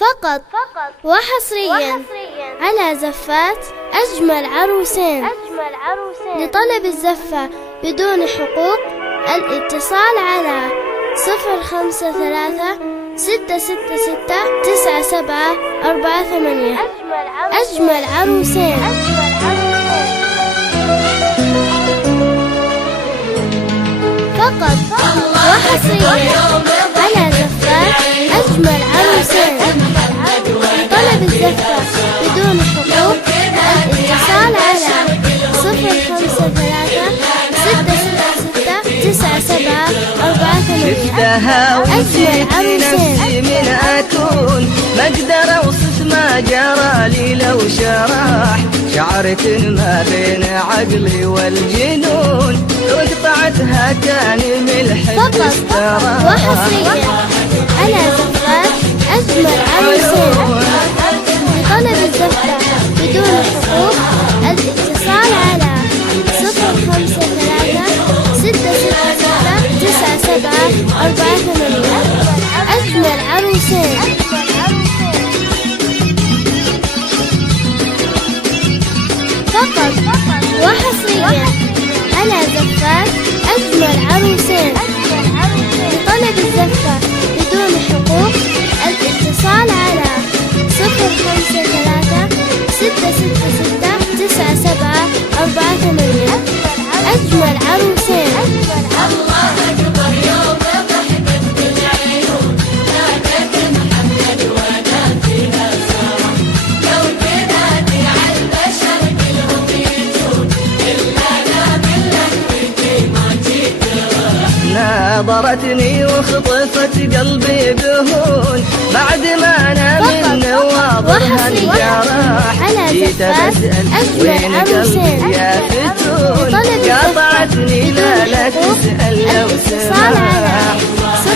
فقط وحصريا على زفات أجمل عروسين. لطلب الزفة بدون حقوق الاتصال على 056-666-9748. أجمل عروسين. فقط وحصريا على زفات أجمل عروسين. لطلب الزفة بدون حقوق الاتصال على 056-666-9748. أجمل عروسين. من أكون ما أقدر أوصف ما جرى لي لو شرح شعرت ما بين عقلي والجنون وقطعتها كان ملح فقط وحصريا على زفات أجمل عروسين. لطلب الزفة بدون حقوق الاتصال على 056-666-9748. أجمل عروسين. فقط وحصريا على زفات أجمل عروسين. لطلب الزفة بدون حقوق الاتصال على 056-666-9748. أجمل عروسين. الله أكبر يوم ضحكت بالعيون نادت محمد وانا فيها سارة لو تنادي على البشر كلهم يجون إلا أنا من لهوتي ما جيت ناظرتني وخطفت قلبي دهون بعد ما انا من نواظرها الجراح جيت بسأل وين قلبي يا فتون قطعتني لا تسأل لو سماح. 056-666-9748.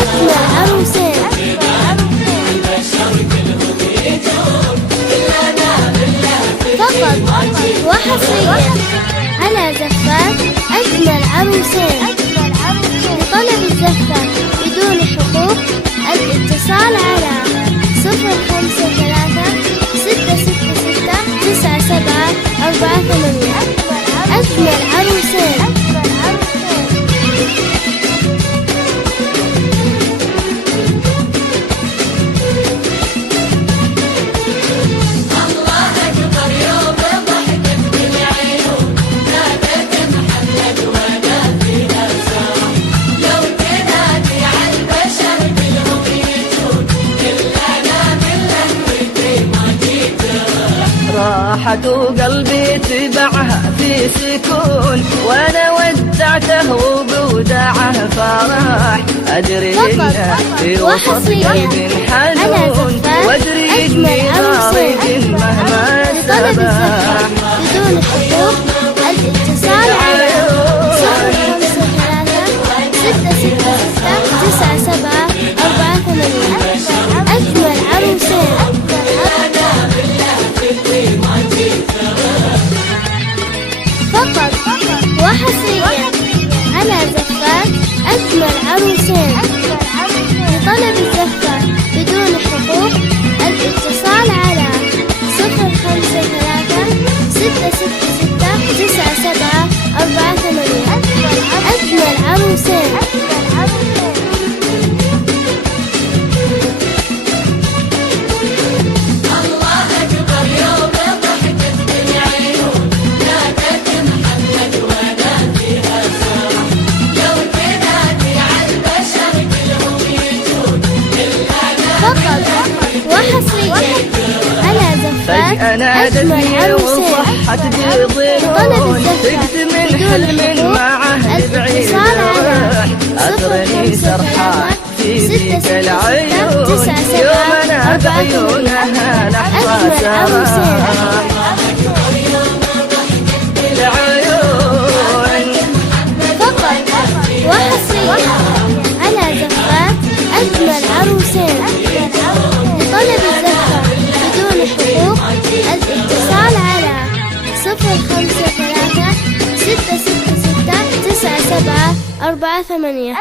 أجمل عروسين. فقط وحصريا على زفات أجمل عروسين. لطلب الزفة بدون حقوق الاتصال على 056-666-9748. أجمل عروسين. الله أكبر يوم ضحكت بالعيون نادت محمد وانا فيها سارة لو تنادي على البشر كلهم يجون إلا أنا من لهوتي ما جيت راحت وقلبي تبعها في سكون وانا ودعته وبوداعه فرح ادري انه في وسط قلب حنون وادري اني غارق مهما سبح. بدون حقوق الاتصال على 056-666-9748. أجمل عروسين. فقط وحصريا على زفات أجمل عروسين. لطلب الزفة بدون حقوق الاتصال على 056-666-9748. أجمل عروسين. الله أكبر يوم ضحكت بالعيون نادت محمد وانا فيها سارة لو تنادي على البشر كلهم يجون إلا أنا فقط وحصريا على زفات فجأة أجمل نادتني عروسين. وصحت لطلب بظنون الزفة تقت من بدون حلم حقوق معه بعيد الاتصال على راح أترني سرحان في ذيك العيون 056-666-9748. يوم أنا بعيونها لحظة أجمل عروسين. سراح العيون. فقط وحصريا على زفات أجمل عروسين. لطلب الزفة بدون حقوق الاتصال على 053-666-9748. 4 8.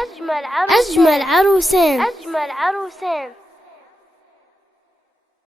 أجمل عروسين.